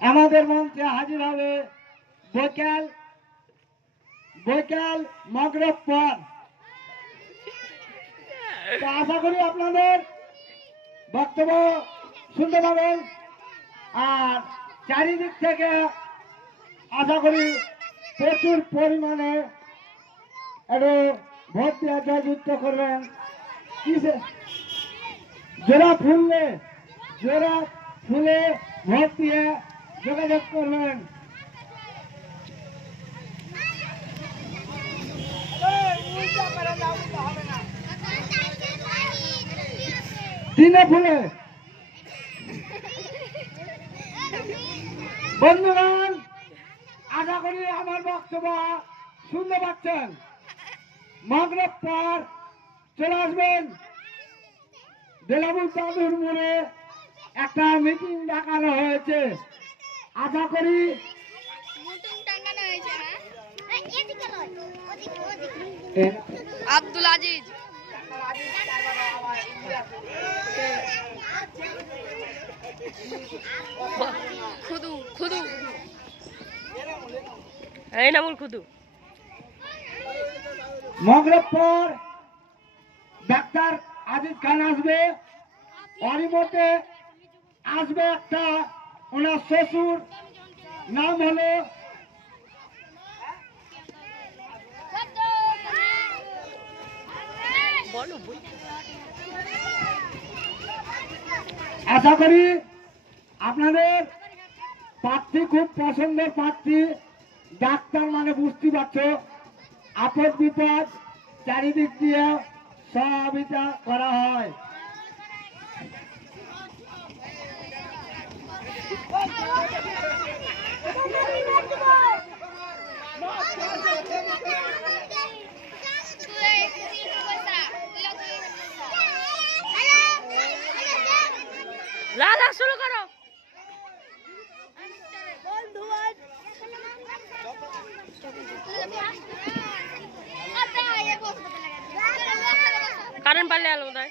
আমাদের মঞ্চে হাজির হবে বৈকাল বৈকাল মগরব পর। তো আশা করি আপনাদের বক্তব্য শুনতে পাবেন। আর চারিদিক থেকে আশা করি প্রচুর পরিমাণে একটু ভোট দিয়ে জয়যুক্ত করবেন। জোড়া ফুলে ভোট দিয়ে যোগাযোগ করবেন। তিনে ফুলে বন্ধুগণ, আশা করি আমার বক্তব্য শুনতে পাচ্ছেন। মাগরিব পর চলে আসবেন দেলাবুল দাদুর মোড়ে একটা মিটিং ডাকানো হয়েছে। আশা করি আব্দুল আজিজ খুদু খুদু এই নামুল খুদু মাগরিব পর ডাক্তার আজিজ খান আসবে। অরিমতে আসবে একটা, ওনার শ্বশুর নাম হলো আশা করি আপনাদের প্রার্থী খুব পছন্দের প্রার্থী। ডাক্তার মানে বুঝতে পারছো, আপদ বিপদ চারিদিক দিয়ে সহযোগিতা করা হয়। লালা শুরু করো। কারেন্ট পারলে আলো দেয়।